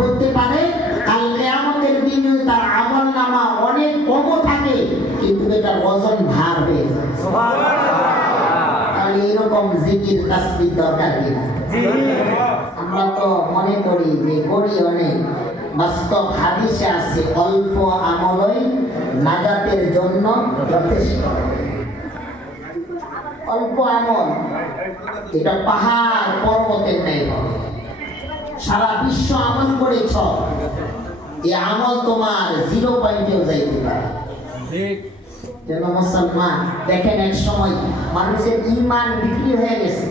হতে পারে, কাল কিয়ামতের দিনে তার আমলনামা অনেক কম থাকে, কিন্তু এটা ওজন ভার হয়ে যায়। তাহলে এরকম জিকির তাসবিহ দরকার কিনা? আমরা তো মনে করি যে করি অনেক, বাস্তব হাদিসে আছে অল্প আমলই নাজাতের জন্য যথেষ্ট। অল্প আমল এটা পাহাড় পর্বতের ন্যায় হবে। সারা বিশ্ব আমল করেছ, এই আমল তোমার 0 পয়েন্টেও যাইতে পারে। যেন মুসলমান দেখেন, এক সময় মানুষের ঈমান বিক্রি হয়ে গেছে।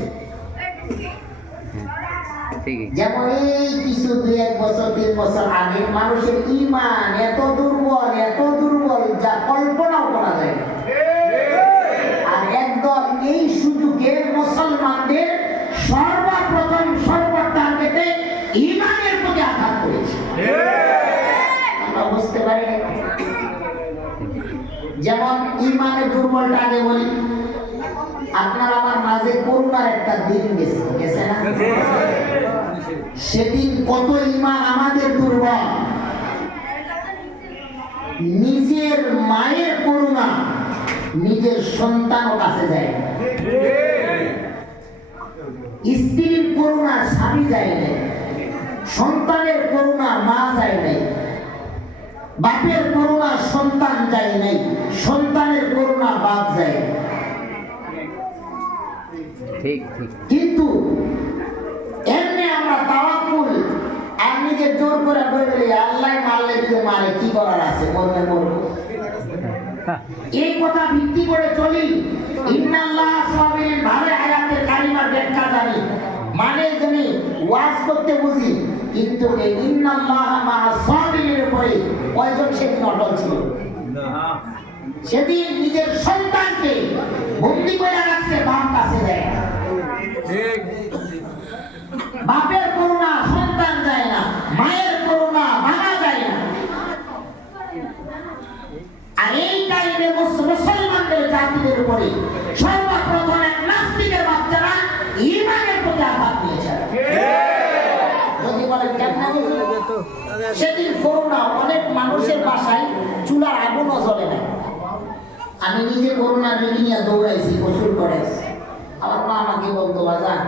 যেমন এই কিছু 2-1 বছর 3 বছর আগে মানুষের ঈমান এত দুর্বল যা কল্পনাও করা যায় না। আর একদল এই সুযোগে মুসলমানদের সর্বপ্রথম টার্গেটে ঈমানের প্রতি আঘাত করেছে। আমরা বুঝতে পারি না। যেমন ঈমানের দুর্বলটা আগে বলি, আপনার আমার মাঝে করোনার একটা দিন গেছে না? সেদিন কত ঈমান আমাদের দুর্বল, নিজের মায়ের করুণা নিজের সন্তানও কাছে যায় না, স্ত্রীর করুণা স্বামী যায় নাই, সন্তানের করুণা মা যায় নাই, বাপের করুণা সন্তান যায় নাই, সন্তানের করুণা বাপ যায়। কিন্তু এমনি আমরা তাওয়াক্কুল আর নিজের জোর করে বলি আল্লাহ মারলে দিতে মারে, কি করার আছে, বলতে বলবো। এই কথা ভিত্তি করে চলি। ইন্নাল্লাহ সাবিরিন ভাবে আয়াতের কালিমার ব্যাখ্যা জানি, মানে জানি, ওয়াজ করতে বুঝি, কিন্তু এই ইন্নাল্লাহ মাআস সাবিরিনের উপরে কয়জন সেদিন অটল ছিল? সেদিন নিজের সন্তানকে বন্দী করে রাখছে, বাপ কাছে দেয়। বাপের করুণা সন্তান যায় না, মায়ের করুণা মানা যায় না। আর এই টাইমে মুসলমানদের জাতিদের উপরে সর্বপ্রথম এক নাস্তিকের বাচ্চারা ঈমানের প্রতি আঘাত নিয়েছে। যদি বলেন কেমন, সেদিন করুণা অনেক মানুষের বাসায় চুলার আগুনও জ্বলে না। আমি নিজে করোনা রেডি নিয়ে দৌড়াইছি, গোসল করাইছি। আমার মা আমাকে বলতো, বাজার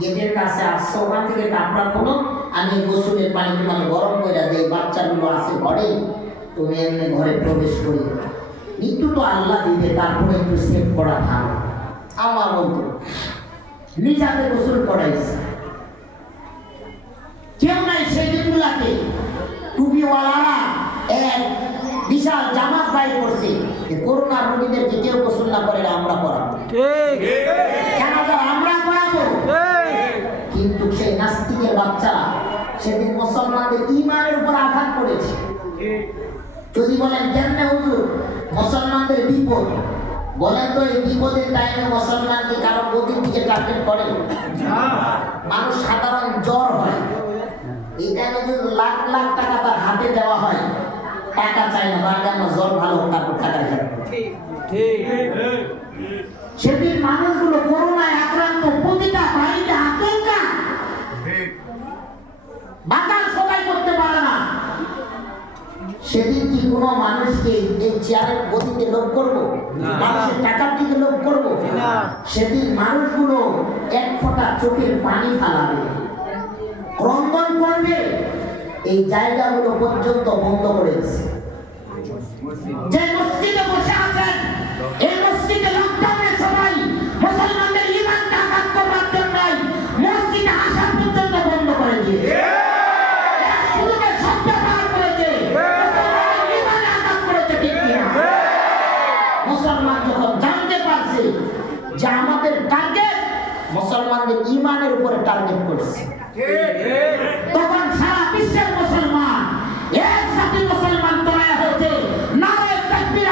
গেটের কাছে আসছো, ওখান থেকে কাপড়া খোলো, আমি গোসলের পানি তোমাকে গরম করে দেই, বাচ্চাগুলো আছে ঘরে, তুমি এমনি ঘরে প্রবেশ করি, মৃত্যু তো আল্লাহ দিবে, তারপরে একটু সেভ করা ভালো। আমার বলতো নিজাতে গোসল করাইছি, কেউ নাই সেই দিনগুলাকে টুপিওয়ালারা এক বিশাল জামাত বাইর করছে, করোনা রোগীদেরকে কেউ গোসল না করে আমরা করাবো, কেন আমরা করাবো। কিন্তু সেই নাস্তিকের বাচ্চারা সেদিন মুসলমানদের ঈমানের উপর আঘাত করেছে। যদি বলেন কেমনে হুজুর মুসলমানদের বিপদ, বলেন তো এই বিপদের টাইমে মুসলমানকে কারো গতির দিকে টার্গেট করে? মানুষ সাধারণ জ্বর হয়, এই টাইমে যদি লাখ লাখ টাকা তার হাতে দেওয়া হয়, টাকা চাই না, তার জন্য জ্বর ভালো, তারপর টাকা চাই। সেদিন মানুষগুলো করোনায় আক্রান্ত, প্রতিটা বাড়িতে আতঙ্কা, বাজার সবাই করতে পারে না। সেদিন কি কোনো মানুষকে এই চেয়ারের গতিতে লোভ করবো? মানুষের টাকার দিকে লোভ করবো? সেদিন মানুষগুলো এক ফোঁটা চোখের পানি ফালাবে, ক্রন্দন করবে, এই জায়গাগুলো পর্যন্ত বন্ধ করে দিচ্ছে। যে মসজিদে বসে আছেন, এই মসজিদে লকডাউনের সময় মুসলমানদের ঈমানকে আঘাত করবার জন্য মসজিদে আসা পর্যন্ত বন্ধ করে দিয়েছে। মুসলমান যখন জানতে পারছে যে আমাদের টার্গেট মুসলমানদের ঈমানের উপরে টার্গেট করছে, তখন সারা বিশ্বের মুসলমান একসাথে মুসলমান তৈরি হয়েছে, নারায়ে তাকবীর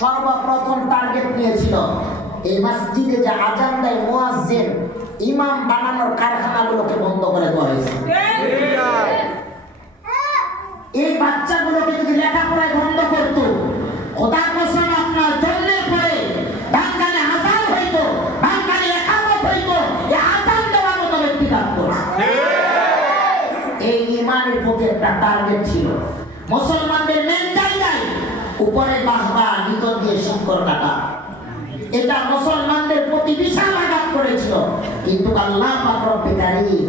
সর্বপ্রথম টার্গেট নিয়েছিল এই মসজিদে যে আজান দেয় মুয়াজ্জিন ইমাম বানানোর কারখানাগুলোকে বন্ধ করে দেওয়া হয়েছে। এই বাচ্চাগুলোকে যদি লেখাপড়ায় বন্ধ করতো, খোদার কসম আপনার জন্মের পরে বাঙালি আজান হইতো, বাঙালি একামত হইতো, এই আজান দেওয়ার মতো ব্যক্তি থাকতো না। এই ইমানের প্রতি একটা টার্গেট ছিল। মুসলমানদের মেন জায়গায় উপরে বাহবা ভিতর দিয়ে শিকড় কাটা, এটা মুসলমানদের প্রতি বিশাল আঘাত করেছিল। কিন্তু আল্লাহ পাক রব্বুল কারীম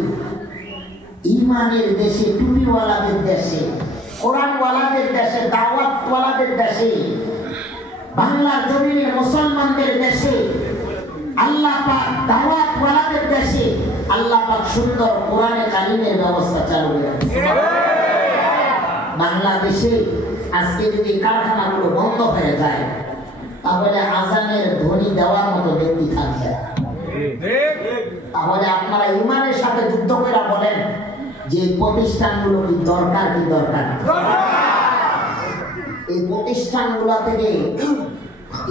ইমানের দেশে, টুপিওয়ালাদের দেশে, কোরআনওয়ালাদের দেশে, দাওয়াতওয়ালাদের দেশে, বাংলার জমিনের মুসলমানদের দেশে, আল্লাহ পাক দাওয়াতওয়ালাদের দেশে আল্লাহ পাক সুন্দর কোরআনে কারিমের ব্যবস্থা চালু করেছেন। বাংলাদেশে আজকে যদি কারখানাগুলো বন্ধ হয়ে যায় তাহলে আজানের ধ্বনি দেওয়ার মতো ব্যক্তি থাকবে। তাহলে আপনারা ইমানের সাথে যুদ্ধ করে বলেন যে প্রতিষ্ঠানগুলো কি দরকার, কি দরকার? এই প্রতিষ্ঠানগুলো থেকে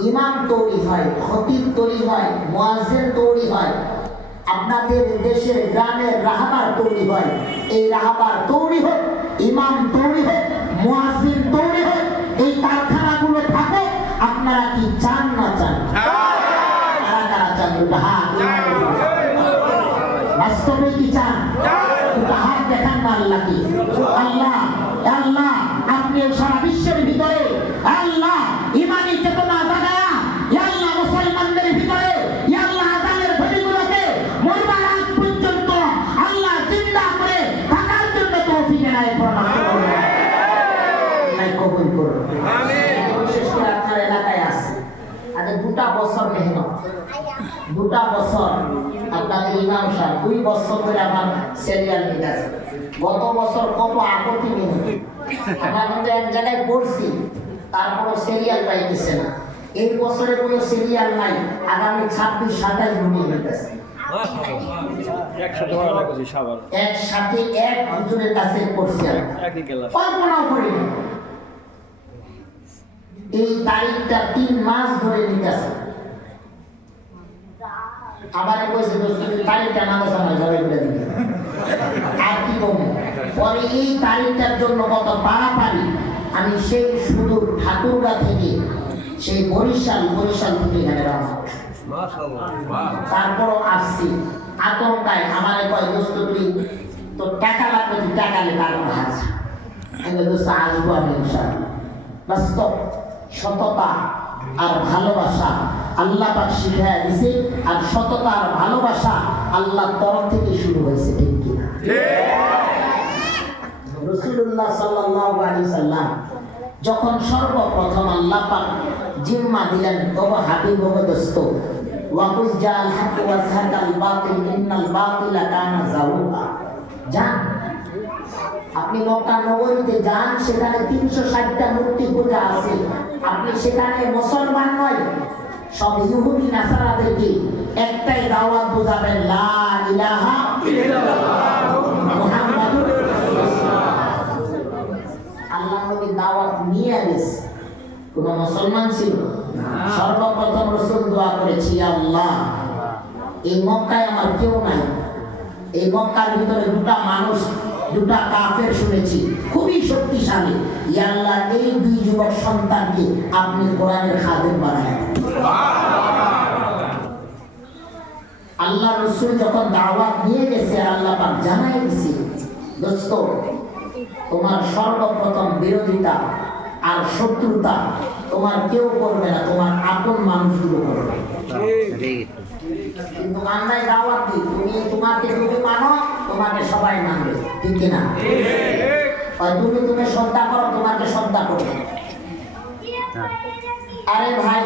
ইমাম তৈরি হয়, খতিব তৈরি হয়, মুয়াজ্জিন তৈরি হয়, আপনাদের দেশের গ্রামের রাহবার তৈরি হয়। এই রাহবার তৈরি হোক, ইমাম তৈরি হোক, মুয়াজ্জিন তৈরি হোক, এই কারখানাগুলো থাকে। আপনারা কি চান না চান? কারা কারা চান? বাস্তবে কি চান? হাত দেখান না আল্লাহকে। আল্লাহ আল্লাহ আপনি সারা বিশ্বের ভিতরে আল্লাহ ইমানি চেতনা জাগায়া, আল্লাহ মুসলমানদের ভিতরে আল্লাহ আযানের ধ্বনিগুলোকে মরবার আগ পর্যন্ত আল্লাহ জিন্দা করে থাকার জন্য তৌফিক এনায়েত করুন। আল্লাহ কবুল করুন। আমিন। বিশেষ করে আপনার এলাকায় আছে আজ 2টা বছর মেহনত, 2টা বছর আপনাদের ইমাম সাহেব 2 বছর ধরে আমার সিরিয়াল নিতেছে। গত বছর কত আপত্তি মিনতি আমরা কিন্তু এক জায়গায় পড়ছি, তারপরও সিরিয়াল পাইতেছে না। এই বছরে কোনো সিরিয়াল নাই, আগামী 26-27 ঘুমিয়ে নিতেছে। একসাথে এক হুজুরের কাছে পড়ছি, কল্পনাও করি এই তারিখটা 3 মাস ধরে নিতেছে। আবার কইছে তারিখটা না বসা নয়, সবাই বলে দিবে আর কি কম। পরে এই তারিখটার জন্য কত পারাপারি, আমি সেই সুদূর ঠাকুরগা থেকে, সেই বরিশাল থেকে এখানে রওনা। তারপরও আসছি আতঙ্কায়। আমার কয় দোস্ত তুই তো টাকা লাগবে, তুই টাকা লে, তারপর হাসা। আমি দোস্ত আসবো আমি ইনশাআল্লাহ। বাস্তব সততা আর ভালোবাসা আল্লাহ পাক শিখায় দিয়েছে, আর সততা আর ভালোবাসা আল্লাহর তরফ থেকে শুরু হয়েছে, ঠিক কিনা? রাসূলুল্লাহ সাল্লাল্লাহু আলাইহি সাল্লাম যখন সর্বপ্রথম আল্লাহ পাক জিম্মা দিলেন, ওগো হাবিব, ওগো দোস্ত, ওয়াকুল জাল হক ওয়া যাহাকাল বাতিল ইন্নাল বাতিলা কানা যাহুকা, যান আপনি মক্কা নগরীতে যান, সেখানে 360টা মূর্তি পূজা আছে। আপনি সেখানে মুসলমান নয়, সব ইহুদি নাসারাদেরকে একটাই দাওয়াত বোঝাবেন, লা ইলাহা ইল্লাল্লাহ মুহাম্মাদুর রাসূলুল্লাহ। আল্লাহ নবী দাওয়াত নিয়ে গেছে, কোন মুসলমান ছিল না। সর্বপ্রথম রাসূল দোয়া করেছি, আল্লাহ এই মক্কায় আমার কেউ নাই, এই মক্কার ভিতরে 2টা মানুষ, 2টা কাফের শুনেছি খুবই শক্তিশালী, ইয়া আল্লাহ এই 2 যুবক সন্তানকে আপনি কোরআনের খাদেম বানায়। আল্লাহ রাসূল যখন দাওয়াত নিয়ে গেছে, আল্লাহ পাক জানাই দিয়েছে, দোস্ত তোমার সর্বপ্রথম বিরোধিতা আর শত্রুতা তোমার কেউ করবে না, তোমার আপন মানুষগুলো করবে। কিন্তু আমরাই দাওয়াত দিই, তোমাকে তুমি মানো, তোমাকে সবাই মানবে, ঠিক কিনা? তুমি শ্রদ্ধা করো, তোমাকে শ্রদ্ধা করবে। আরে ভাই